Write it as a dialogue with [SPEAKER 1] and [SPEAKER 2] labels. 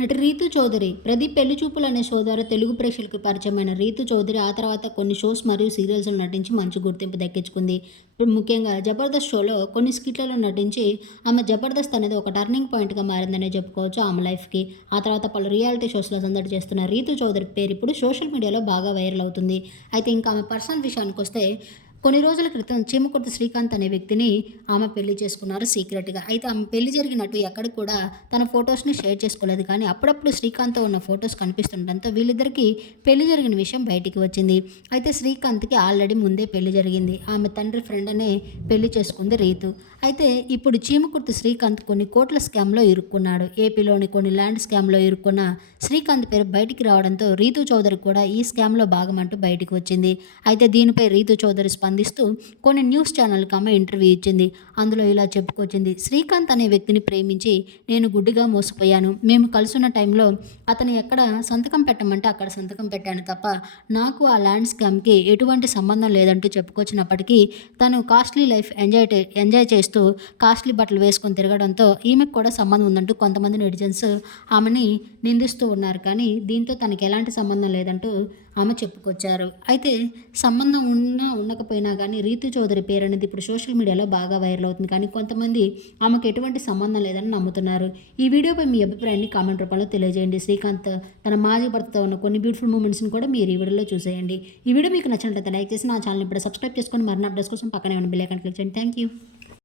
[SPEAKER 1] నటి రీతు చౌదరి ప్రదీప్ పెళ్ళి చూపులు అనే షో ద్వారా తెలుగు ప్రేక్షకులకు పరిచయమైన రీతు చౌదరి ఆ తర్వాత కొన్ని షోస్ మరియు సీరియల్స్లో నటించి మంచి గుర్తింపు దక్కించుకుంది. ముఖ్యంగా జబర్దస్త్ షోలో కొన్ని స్కిట్లలో నటించి ఆమె జబర్దస్త్ అనేది ఒక టర్నింగ్ పాయింట్గా మారిందనే చెప్పుకోవచ్చు ఆమె లైఫ్కి. ఆ తర్వాత పలు రియాలిటీ షోస్లో సందడి చేస్తున్న రీతు చౌదరి పేరు ఇప్పుడు సోషల్ మీడియాలో బాగా వైరల్ అవుతుంది. అయితే ఇంకా ఆమె పర్సనల్ విషయానికి వస్తే కొన్ని రోజుల క్రితం చీమకుర్తి శ్రీకాంత్ అనే వ్యక్తిని ఆమె పెళ్ళి చేసుకున్నారు సీక్రెట్గా. అయితే ఆమె పెళ్ళి జరిగినట్టు ఎక్కడ కూడా తన ఫొటోస్ని షేర్ చేసుకోలేదు. కానీ అప్పుడప్పుడు శ్రీకాంత్తో ఉన్న ఫొటోస్ కనిపిస్తుండటంతో వీళ్ళిద్దరికీ పెళ్ళి జరిగిన విషయం బయటికి వచ్చింది. అయితే శ్రీకాంత్కి ఆల్రెడీ ముందే పెళ్ళి జరిగింది. ఆమె తండ్రి ఫ్రెండ్ అనే పెళ్ళి చేసుకుంది రీతు. అయితే ఇప్పుడు చీమకుర్తి శ్రీకాంత్ కొన్ని కోట్ల స్కామ్లో ఇరుక్కున్నాడు. ఏపీలోని కొన్ని ల్యాండ్ స్కామ్లో ఇరుక్కున్న శ్రీకాంత్ పేరు బయటికి రావడంతో రీతు చౌదరి కూడా ఈ స్కామ్లో భాగమంటూ బయటికి వచ్చింది. అయితే దీనిపై రీతు చౌదరి స్పందిస్తూ కొన్ని న్యూస్ ఛానల్కి ఆమె ఇంటర్వ్యూ ఇచ్చింది. అందులో ఇలా చెప్పుకొచ్చింది. శ్రీకాంత్ అనే వ్యక్తిని ప్రేమించి నేను గుడ్డిగా మోసపోయాను. మేము కలుసున్న టైంలో అతను ఎక్కడ సంతకం పెట్టమంటే అక్కడ సంతకం పెట్టాను తప్ప నాకు ఆ ల్యాండ్ స్కామ్కి ఎటువంటి సంబంధం లేదంటూ చెప్పుకొచ్చినప్పటికీ తను కాస్ట్లీ లైఫ్ ఎంజాయ్ ఎంజాయ్ చేస్తూ కాస్ట్లీ బట్టలు వేసుకొని తిరగడంతో ఈమెకు కూడా సంబంధం ఉందంటూ కొంతమంది నెటిజన్స్ ఆమెని నిందిస్తూ ఉన్నారు. కానీ దీంతో తనకి ఎలాంటి సంబంధం లేదంటూ ఆమె చెప్పుకొచ్చారు. అయితే సంబంధం ఉన్నా ఉండకపోయినా కానీ రీతు చౌదరి పేరు అనేది ఇప్పుడు సోషల్ మీడియాలో బాగా వైరల్ అవుతుంది. కానీ కొంతమంది ఆమెకు ఎటువంటి సంబంధం లేదని నమ్ముతున్నారు. ఈ వీడియోపై మీ అభిప్రాయాన్ని కామెంట్ రూపంలో తెలియజేయండి. శ్రీకాంత్ తన మాజీ భర్తతో ఉన్న కొన్ని బ్యూటిఫుల్ మూమెంట్స్ని కూడా మీరు ఈ వీడియోలో చూసేయండి. ఈ వీడియో మీకు నచ్చినట్లయితే లైక్ చేసి నా ఛానల్ ఇప్పుడు సబ్స్క్రైబ్ చేసుకొని మరిన్ని అప్డేట్స్ కోసం పక్కనే ఉన్న బిల్ ఐకాన్ క్లిక్ చేయండి. Thank you